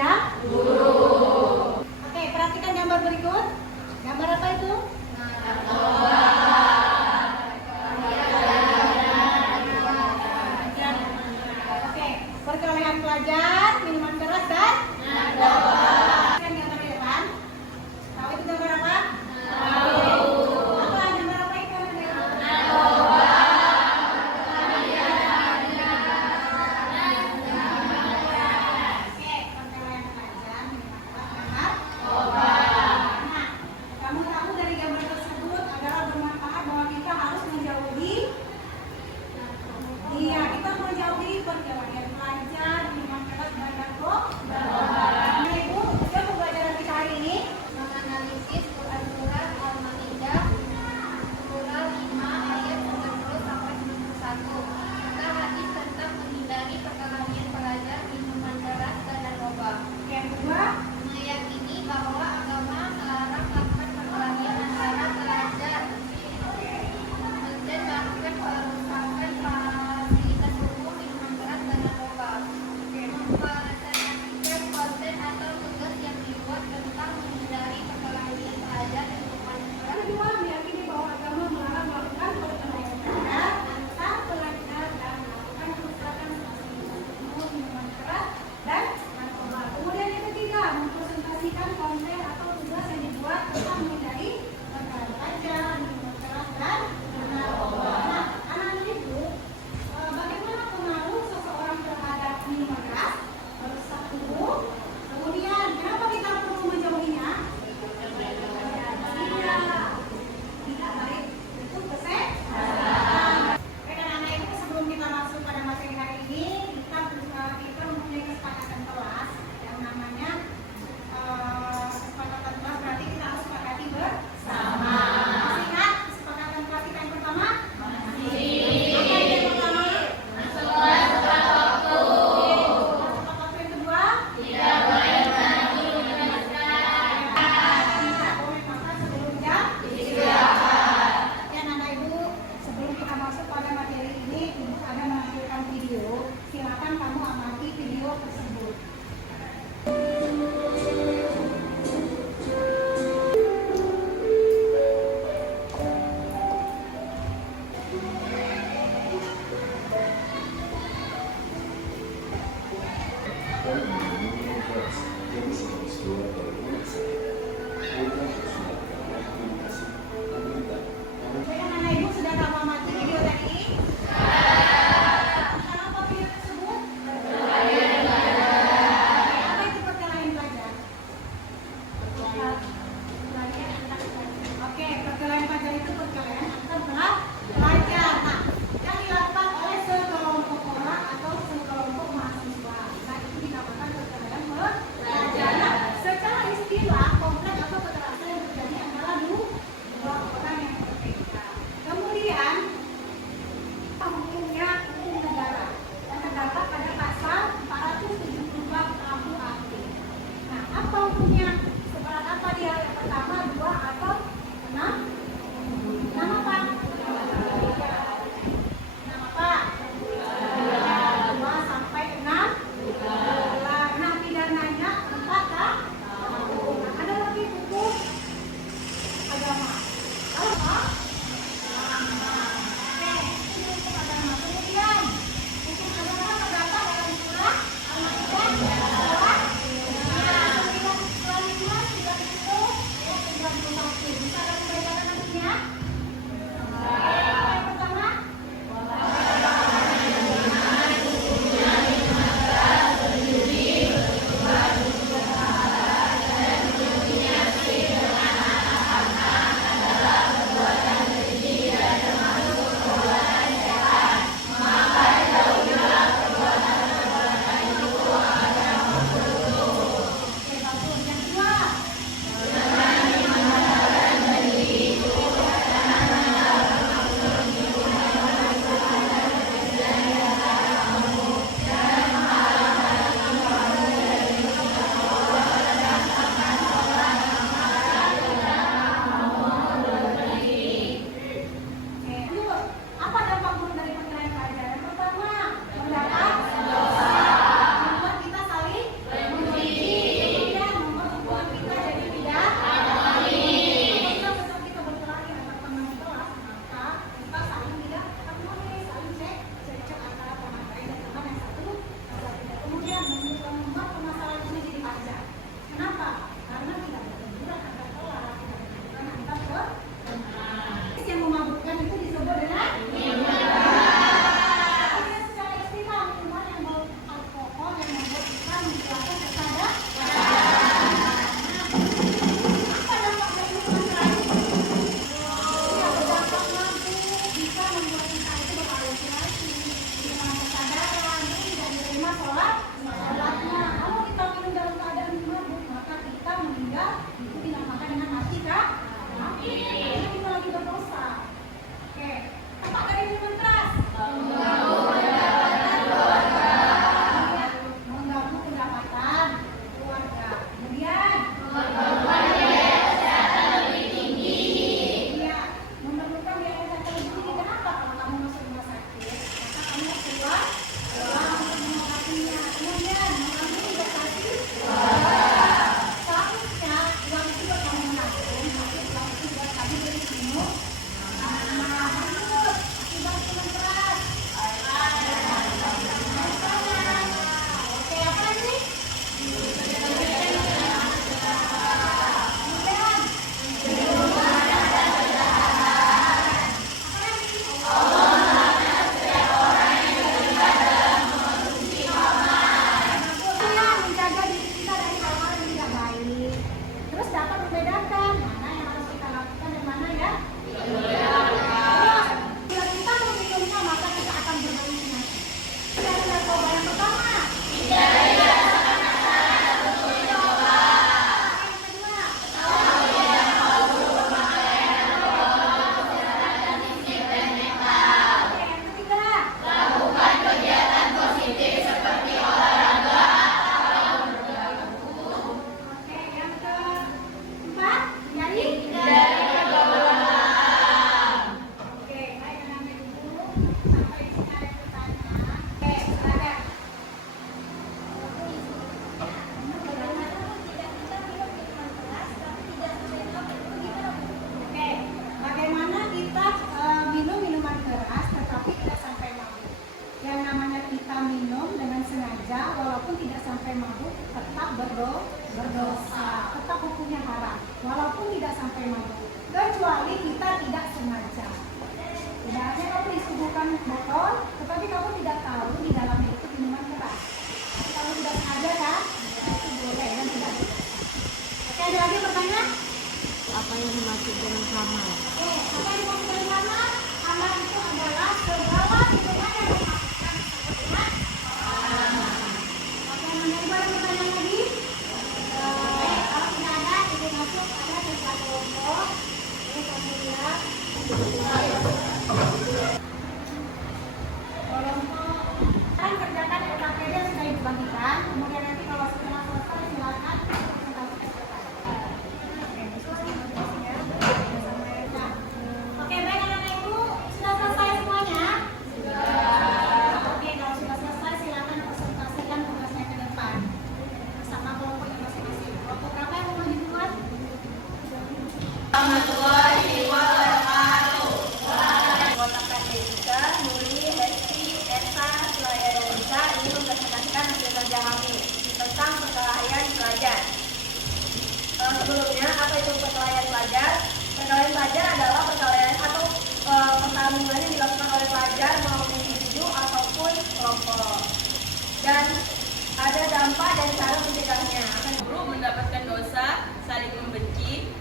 ya? Guru. Oke, perhatikan gambar berikut. Gambar apa itu? Oke, perkelahian pelajar, minuman keras dan narkoba. Kan gambar di depan. Tahu itu gambar apa? Tahu. Apa gambar apa itu? Narkoba. Oke, perkelahian pelajar, minuman sampai mabuk tetap berdosa, tetap hukumnya haram, walaupun tidak sampai mabuk, kecuali kita tidak sengaja. Ibaratnya kamu disuguhkan botol, tetapi kamu tidak tahu di dalamnya itu minuman keras. Tapi kamu tidak sengaja kan? Itu boleh dan tidak boleh. Oke, ada lagi pertanyaan? Apa yang dimaksud dengan kamar? Apa yang dimaksud dengan kamar? Kamar itu adalah segala hubungan yang dimaksudkan dengan oke, menerima pertanyaan lagi? Kalau tidak ada, ibu masuk ada di satu kelompok. Ini kamu lihat. Kan kerjakan LKPD yang sudah dibagikan, kemudian nanti kalau setelah selesai silakan oke, baik anak-anak ibu, sudah selesai semuanya? Sudah. Oke, kalau sudah selesai silakan presentasikan tugasnya ke depan bersama kelompoknya masing-masing. Kelompok berapa yang mau duluan? Warahmatullahi wabarakatuh. Anggota PTIK, Nuri, Hesti, Esa, Selaya dan Lisa ingin mempresentasikan hasil kerja kami tentang perkelahian pelajar. Sebelumnya, apa itu perkelahian pelajar? Perkelahian pelajar adalah perkelahian atau pertandingan yang dilakukan oleh pelajar maupun individu ataupun kelompok. Dan ada dampak dan cara mencegahnya. Guru mendapatkan dosa saling membenci,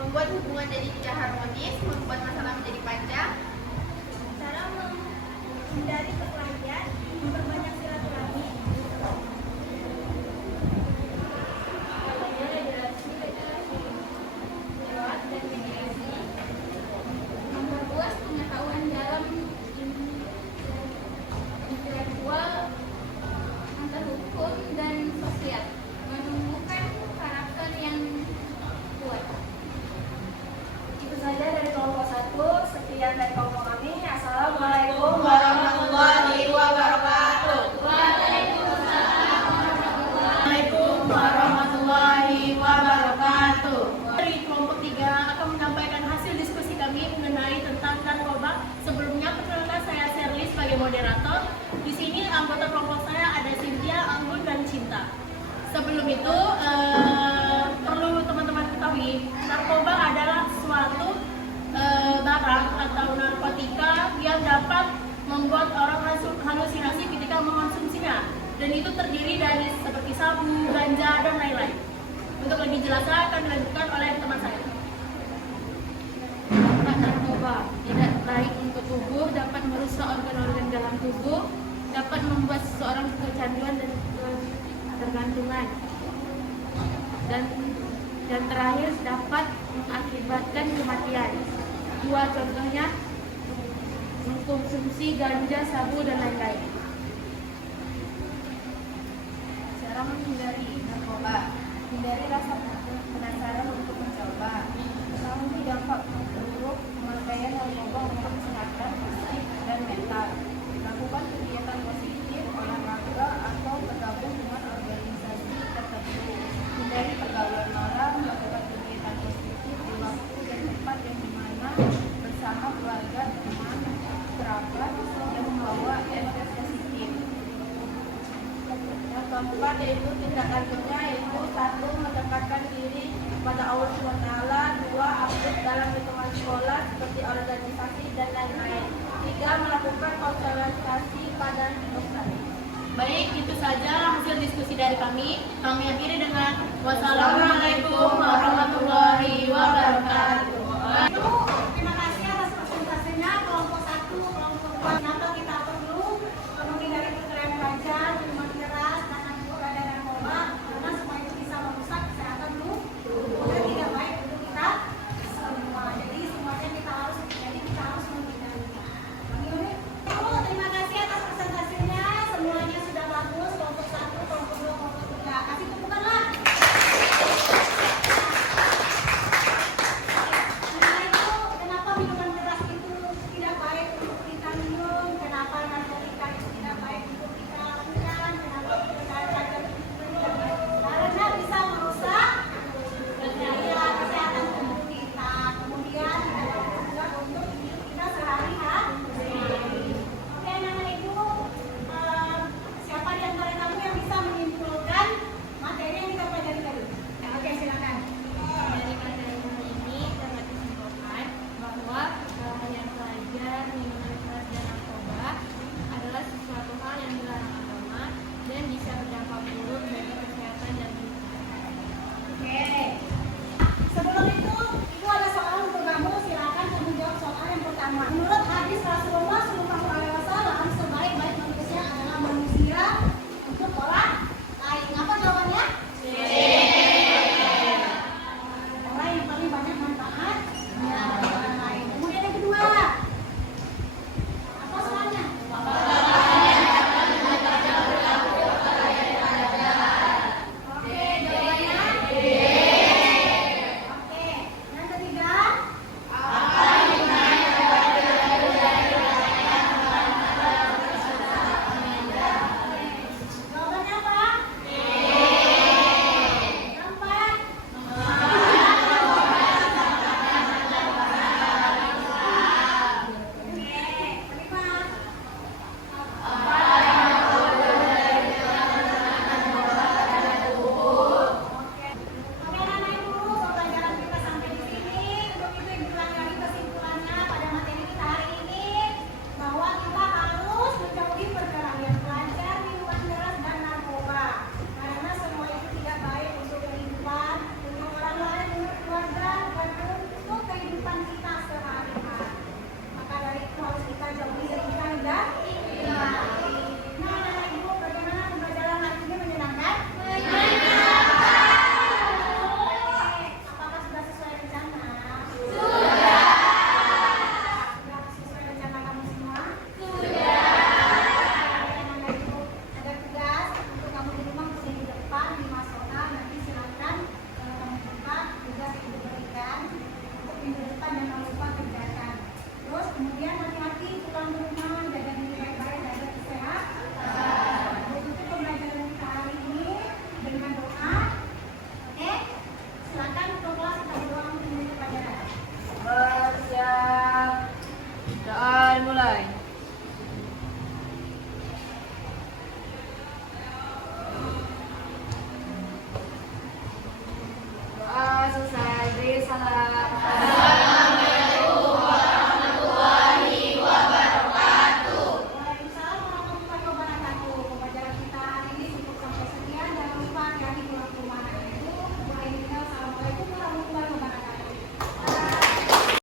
Membuat hubungan jadi tidak harmonis, membuat masalah menjadi panjang. Cara menghindari perkelahian, memperbanyak silaturahmi. Lewat dan mediasi, memperluas pengetahuan dalam intelektual, antar hukum dan sosial, menumbuhkan karakter yang kuat. Itu saja dari kelompok 1. Sekian dari kelompok kami. Assalamualaikum warahmatullahi wabarakatuh. Waalaikumsalam warahmatullahi wabarakatuh. Dari kelompok 3 akan menyampaikan hasil diskusi kami mengenai tentang narkoba. Sebelumnya perkenalkan saya Sherly sebagai moderator. Di sini anggota kelompok saya ada Cynthia, Anggun, dan Cinta. Sebelum itu perlu teman-teman ketahui, narkoba adalah suatu barang atau narkotika yang dapat membuat orang halusinasi ketika mengonsumsinya, dan itu terdiri dari seperti sabu, ganja, dan lain-lain. Untuk lebih jelasnya akan dilanjutkan oleh teman saya. Dampak narkoba tidak baik untuk tubuh, dapat merusak organ-organ dalam tubuh, dapat membuat seseorang kecanduan dan ketergantungan, dan terakhir dapat mengakibatkan kematian. 2 contohnya mengkonsumsi ganja, sabu, dan lain-lain. Cara menghindari narkoba. Hindari rasa penasaran untuk mencoba. Ketahui dampak buruk pemakaian narkoba untuk kesehatan fisik dan mental. Lakukan kegiatan positif, olahraga, atau bergabung dengan organisasi tertentu. Hindari pergaulan malam, lakukan kegiatan positif di waktu dan tempat yang dimana bersama keluarga, teman, kerabat yang membawa efek positif. Yang keempat yaitu tindak lanjutnya, yaitu 1. Mendekatkan diri kepada Allah SWT, 2. Aktif dalam lingkungan sekolah seperti organisasi dan lain-lain, 3. Melakukan sosialisasi pada dokter. Baik, itu saja hasil diskusi dari kami. Kami akhiri dengan wassalamualaikum warahmatullahi wabarakatuh. Ibu, terima kasih atas presentasinya kelompok 1, kelompok 2. Kenapa kita perlu menghindari perkelahian pelajar, minuman keras, dan narkoba, karena semua itu bisa merusak kesehatan tubuh dan tidak baik untuk kita semua. Jadi semuanya kita harus menghindarinya. Ibu, terima kasih atas presentasinya. Semuanya sudah bagus. Kelompok 1, kelompok 2, kelompok 3. Kasih tepukan lah. salah